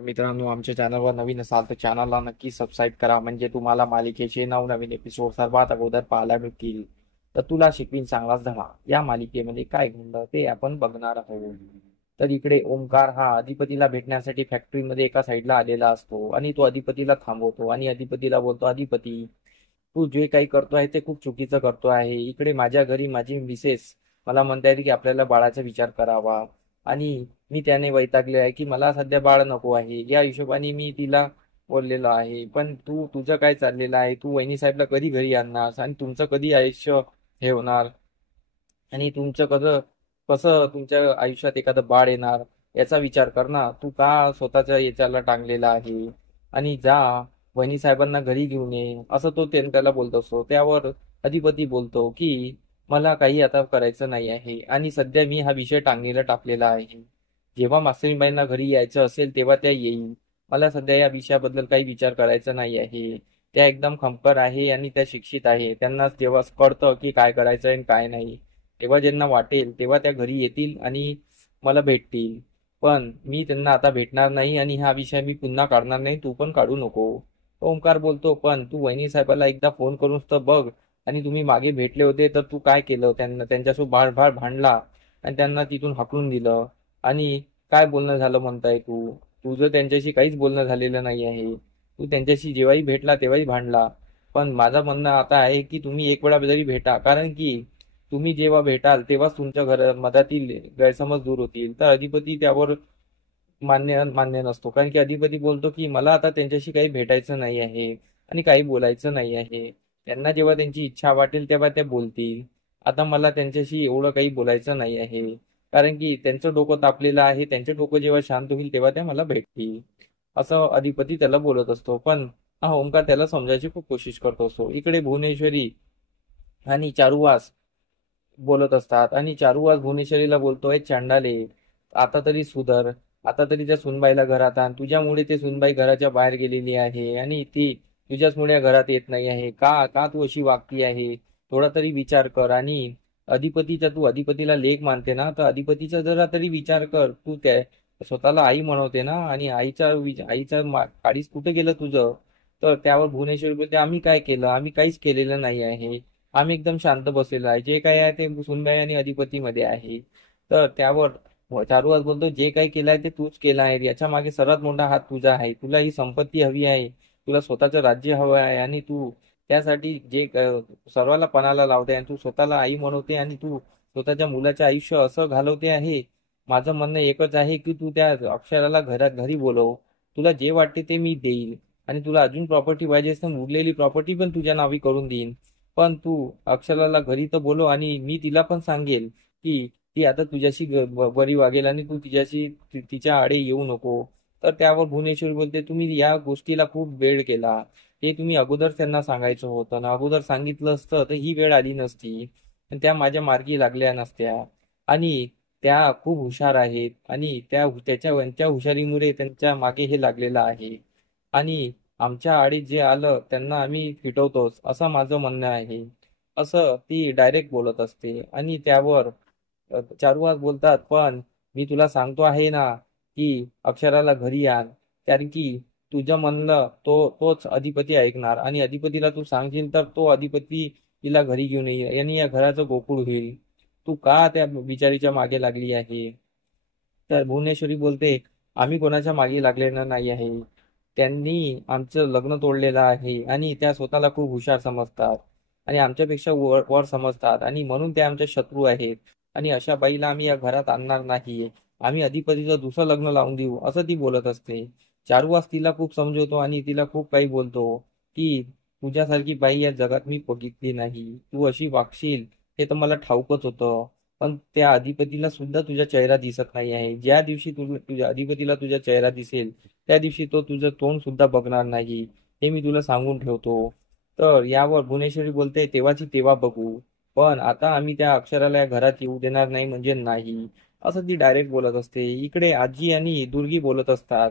मित्रांनो, आमच्या चॅनलवर नवीन असाल तर चॅनलला नक्की सबस्क्राईब करा, म्हणजे तुम्हाला मालिकेचे नवनवीन एपिसोड सर्वात अगोदर पाहायला मिळतील. तर तुला शिकवीन चांगलाच धडा या मालिकेमध्ये काय घडलं ते आपण बघणार आहोत. तर इकडे ओंकार हा अधिपतीला भेटण्यासाठी फॅक्टरीमध्ये एका साईडला आलेला असतो आणि तो अधिपतीला थांबवतो आणि अधिपतीला बोलतो, अधिपती तू जे काही करतो आहे ते खूप चुकीचं करतो आहे. इकडे माझ्या घरी माझी मिसेस मला म्हणताय की आपल्याला बाळाचा विचार करावा, आणि मी त्याने वैतागले आहे की मला सध्या बाळ नको आहे. या हिशोबाने मी तिला बोललेलो आहे. पण तुझं काय चाललेलं आहे? तू वहिनी साहेबला कधी घरी आणणार आणि तुमचं कधी आयुष्य हे होणार, आणि तुमचं कसं कसं तुमच्या आयुष्यात एखादं बाळ येणार याचा विचार कर ना. तू का स्वतःच्या याच्याला टांगलेला आहे? आणि जा वहिनी साहेबांना घरी घेऊन ये, असं तो त्याला बोलत असतो. त्यावर अधिपती बोलतो की मला काही आता करायचं नाही आहे आणि सध्या मी हा विषय टांगणीला टाकलेला आहे. जेव्हा मास्टरीबाईंना घरी यायचं असेल तेव्हा त्या येईल. मला सध्या या विषयाबद्दल काही विचार करायचा नाही आहे. त्या एकदम खमकर आहे आणि त्या शिक्षित आहे. त्यांना जेव्हा कळतं की काय करायचं आणि काय नाही, तेव्हा ज्यांना वाटेल तेव्हा त्या घरी येतील आणि मला भेटतील. पण मी त्यांना आता भेटणार नाही आणि हा विषय मी पुन्हा काढणार नाही, तू पण काढू नको. ओंकार बोलतो, पण तू वहिनी साहेबाला एकदा फोन करून तर बघ. आणि तुम्ही मागे भेटले होते तर तू काय केलं? त्यांना त्यांच्यासोबत भाड भांडला आणि त्यांना तिथून हाकलून दिलं. आणि काय बोलणं झालं म्हणताय तू? तुझं त्यांच्याशी काहीच बोलणं झालेलं नाही आहे. तू त्यांच्याशी जेव्हाही भेटला तेव्हाही भांडला. पण माझं म्हणणं आता आहे की तुम्ही एक वेळा जरी भेटा, कारण की तुम्ही जेव्हा भेटाल तेव्हाच तुमच्या मधातील गैरसमज दूर होतील. तर अधिपती त्यावर मान्य मान्य नसतो, कारण की अधिपती बोलतो की मला आता त्यांच्याशी काही भेटायचं नाही आहे आणि काही बोलायचं नाही आहे. त्यांना जेव्हा त्यांची इच्छा वाटेल तेव्हा ते बोलतील. आता मला त्यांच्याशी एवढं काही बोलायचं नाही आहे, कारण की त्यांचं डोकं तापलेलं आहे. त्यांचं डोकं जेव्हा शांत होईल तेव्हा त्या मला भेटतील, असं अधिपती त्याला बोलत असतो. पण हा ओंकार त्याला समजायची खूप कोशिश करत असतो. इकडे भुवनेश्वरी आणि चारुवास बोलत असतात आणि चारुवास भुवनेश्वरीला बोलतोय, चांडाले आता तरी सुधर. आता तरी त्या सुनबाईला घरात आण. तुझ्यामुळे ते सुनबाई घराच्या बाहेर गेलेली आहे आणि ती तुझ्याचमुळे या घरात येत नाही आहे. का का तू अशी वागती आहे? थोडा तरी विचार कर. आणि तू अधिपतीला लेक मानते ना, तर अधिपतीचा जरा तरी विचार कर. तू त्या स्वतःला आई म्हणवते ना, आणि आईचा काळीज कुठे गेलं तुझं? तर त्यावर भुवनेश्वरी बोलते, आम्ही काय केलं? आम्ही काहीच केलेलं नाही आहे. आम्ही एकदम शांत बसलेलो आहे. जे काही आहे ते सुनबाई आणि अधिपतीमध्ये आहे. तर त्यावर चारुहास बोलतो, जे काही केलं आहे ते तूच केलं आहे. याच्या मागे सर्वात मोठा हात तुझा आहे. तुला ही संपत्ती हवी आहे, तुला स्वतःचं राज्य हवं आहे, आणि तू त्यासाठी सर्वाला पणाला लावते आणि तू स्वतःला आई म्हणवते आणि तू स्वतःच्या मुलाचे आयुष्य असं घालवते आहे. माझं म्हणणं एकच आहे की तू त्या अक्षराला घरी बोलव. तुला जे वाटते ते मी देईल, आणि तुला अजून प्रॉपर्टी पाहिजे तर उरलेली प्रॉपर्टी पण तुझ्या नावी करून देईन. पण तू अक्षराला घरी तर बोलव, आणि मी तिला पण सांगेल की ती आता तुझ्याशी बरी वागेल आणि तू तिच्या आडे येऊ नको. तर त्यावर भुवनेश्वरी बोलते, तुम्ही या गोष्टीला खूप वेळ केला. हे तुम्ही अगोदर त्यांना सांगायचं होतं ना. अगोदर सांगितलं असतं तर ही वेळ आली नसती आणि त्या माझ्या मार्गी लागल्या नसत्या. आणि त्या खूप हुशार आहेत आणि त्यांच्या हुशारीमुळे त्यांच्या मागे हे लागलेलं आहे. आणि आमच्या आडीत जे आलं त्यांना आम्ही फिटवतोच, असं माझं म्हणणं आहे. असं ती डायरेक्ट बोलत असते. आणि त्यावर चारुहास बोलतात, पण मी तुला सांगतो आहे ना की अक्षराला घरी आण, कारण की तुझं म्हणणं तोच अधिपती ऐकणार, आणि अधिपतीला तू सांगशील तर तो अधिपती तिला घरी घेऊन येईल आणि या घराचं गोकुळ होईल. तू का त्या बिचारीच्या मागे लागली आहे? तर भुवनेश्वरी बोलते, आम्ही कोणाच्या मागे लागलेलं नाही आहे. त्यांनी आमचं लग्न तोडलेलं आहे आणि त्या स्वतःला खूप हुशार समजतात आणि आमच्यापेक्षा वर समजतात, आणि म्हणून त्या आमच्या शत्रू आहेत. आणि अशा बाईला आम्ही या घरात आणणार नाही. आम्ही अधिपतीचं दुसरं लग्न लावून देऊ, असं ती बोलत असते. चारुवास तिला खूप समजवतो आणि तिला खूप काही बोलतो की तुझ्यासारखी बाई या जगात मी बघितली नाही. तू अशी वागशील हे तर मला ठाऊकच होतं. पण त्या अधिपतीला सुद्धा तुझा चेहरा दिसत नाही आहे. ज्या दिवशी तुझ्या अधिपतीला तुझा चेहरा दिसेल त्या दिवशी तो तुझं तोंड सुद्धा बघणार नाही, हे मी तुला सांगून ठेवतो. तर यावर भुवनेश्वरी बोलते, तेव्हाची तेव्हा बघू, पण आता आम्ही त्या अक्षराला या घरात येऊ देणार नाही म्हणजे नाही, असं ती डायरेक्ट बोलत असते. इकडे आजी आणि दुर्गी बोलत असतात.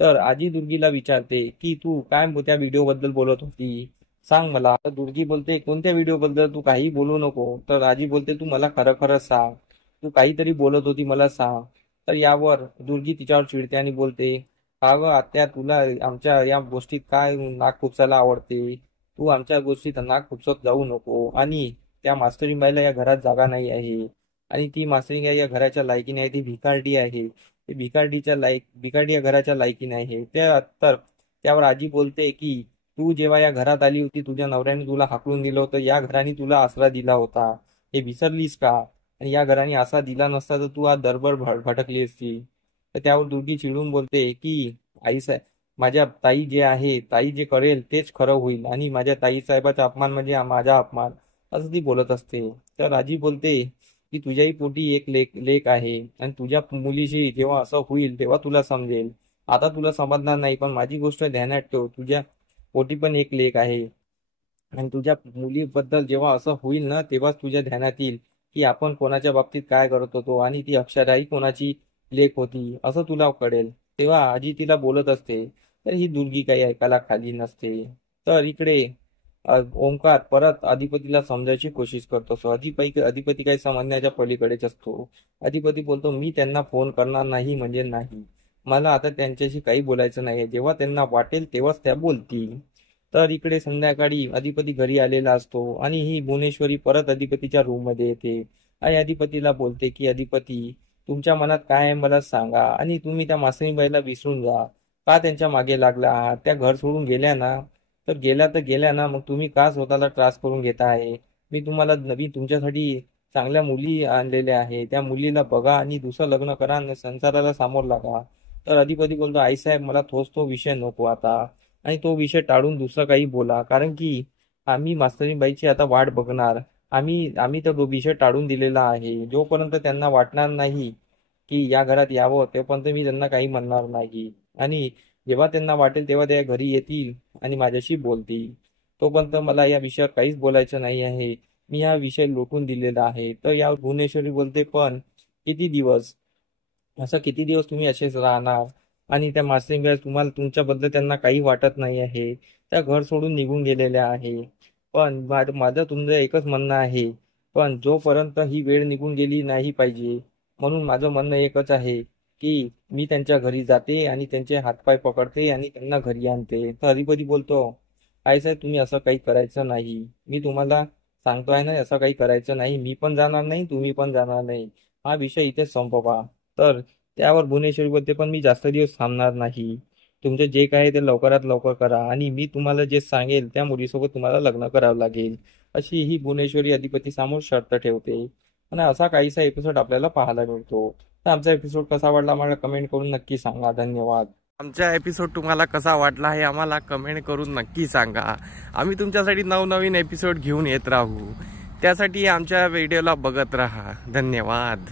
तर आजी दुर्गीला विचारते की तू काय त्या व्हिडिओ बद्दल बोलत होती, सांग मला. तर दुर्गी बोलते, कोणत्या व्हिडिओ बद्दल? तू काही बोलू नको. तर आजी बोलते, तू मला खरं खरं सांग, तू काहीतरी बोलत होती मला सांग. तर यावर दुर्गी तिच्यावर चिडते आणि बोलते, का ग आत्या, तुला आमच्या या गोष्टीत काय नाक खुपसायला आवडते? तू आमच्या गोष्टीत नाक खुपसत जाऊ नको. आणि त्या मास्तरीन बाईला या घरात जागा नाही आहे, आणि ती मास्तरीन बाई या घराच्या लायकी नाही, ती भिकारडी आहे. ती भिकारडी या घराच्या लायकी नाही आहे. तर त्यावर आजी बोलते की तू जेव्हा या घरात आली होती, तुझ्या नवऱ्याने तुला हाकलून दिलं होतं, या घराने तुला आसरा दिला होता, हे विसरलीस का? आणि या घराने आसरा दिला नसता तर तू आज दरबर भटकली असती. तर त्यावर दुर्गी चिडून बोलते की आई साहेब, माझ्या ताई जे आहे, ताई जे करेल तेच खरं होईल, आणि माझ्या ताई साहेबाचा अपमान म्हणजे माझा अपमान, असं ती बोलत असते. तर आजी बोलते की तुझ्याही पोटी एक लेक लेक आहे, आणि तुझ्या मुलीशी जेव्हा असं होईल तेव्हा तुला समजेल. आता तुला समजणार नाही, पण माझी गोष्ट ध्यानात ठेव, तुझ्या पोटी पण एक लेक आहे, आणि तुझ्या मुलीबद्दल जेव्हा असं होईल ना, तेव्हाच तुझ्या ध्यानात येईल की आपण कोणाच्या बाबतीत काय करत होतो, आणि ती अक्षराही कोणाची लेख होती असं तुला कळेल. तेव्हा आजी तिला बोलत असते. तर ही दुर्गी काही ऐकायला खाली नसते. तर इकडे ओंकार परत अधिपतीला समजायची कोशिश करतो असतो. अधिपती काही समजण्याच्या पलीकडेच असतो. अधिपती बोलतो, मी त्यांना फोन करणार नाही म्हणजे नाही. मला आता त्यांच्याशी काही बोलायचं नाही, जेव्हा त्यांना वाटेल तेव्हाच त्या बोलतील. तर इकडे संध्याकाळी अधिपती घरी आलेला असतो, आणि ही भुवनेश्वरी परत अधिपतीच्या रूम मध्ये येते, आणि अधिपतीला बोलते की अधिपती, तुमच्या मनात काय आहे मला सांगा, आणि तुम्ही त्या मासळीबाईला विसरून जा. का त्यांच्या मागे लागला आहात? त्या घर सोडून गेल्या ना, तर गेल्या ना, मग तुम्ही का स्वतःला त्रास करून घेता आहे? मी तुम्हाला नवीन तुमच्यासाठी चांगल्या मुली आणलेल्या आहे, त्या मुलीला बघा आणि दुसरं लग्न करा आणि संसाराला सामोर लागा. तर अधिपती बोलतो, आईसाहेब मला तोच तो विषय नको आता, आणि तो विषय टाळून दुसरं काही बोला, कारण की आम्ही मास्तरीबाईची आता वाट बघणार. आम्ही तो विषय टाळून दिलेला आहे. जोपर्यंत त्यांना वाटणार नाही की या घरात यावं, तोपर्यंत मी त्यांना काही म्हणणार नाही. आणि जेव्हा त्यांना वाटेल तेव्हा त्या घरी येतील आणि माझ्याशी बोलतील. तोपर्यंत मला या विषयावर काहीच बोलायचं नाही आहे. मी हा विषय लोटून दिलेला आहे. तर यावर भुवनेश्वरी बोलते, पण किती दिवस, असं किती दिवस तुम्ही असेच राहणार? आणि त्या मास्टरिंग तुम्हाला तुमच्याबद्दल त्यांना काही वाटत नाही आहे, त्या घर सोडून निघून गेलेल्या आहे. पण माझं तुमचं एकच म्हणणं आहे, पण जोपर्यंत ही वेळ निघून गेली नाही पाहिजे, म्हणून माझं म्हणणं एकच आहे की मी त्यांच्या घरी जाते आणि त्यांचे हातपाय पकडते आणि त्यांना घरी आणते. तर अधिपती बोलतो, आई साहेब तुम्ही असं काही करायचं नाही. मी तुम्हाला सांगतोय ना, असं काही करायचं नाही. मी पण जाणार नाही, तुम्ही पण जाणार नाही. हा विषय इथेच संपवा. तर त्यावर भुवनेश्वरी बोलते, पण मी जास्त दिवस थांबणार नाही. तुमचे जे काय ते लवकरात लवकर करा, आणि मी तुम्हाला जे सांगेल त्या मुलीसोबत तुम्हाला लग्न करावं लागेल, अशी ही भुवनेश्वरी अधिपती समोर शर्त ठेवते. आणि असा काहीसा एपिसोड आपल्याला पाहायला मिळतो. तर आमचा एपिसोड कसा वाटला मला कमेंट करून नक्की सांगा. धन्यवाद. आमचा एपिसोड तुम्हाला कसा वाटला हे आम्हाला कमेंट करून नक्की सांगा. आम्ही तुमच्यासाठी नवनवीन एपिसोड घेऊन येत राहू. त्यासाठी आमच्या व्हिडिओला बघत राहा. धन्यवाद.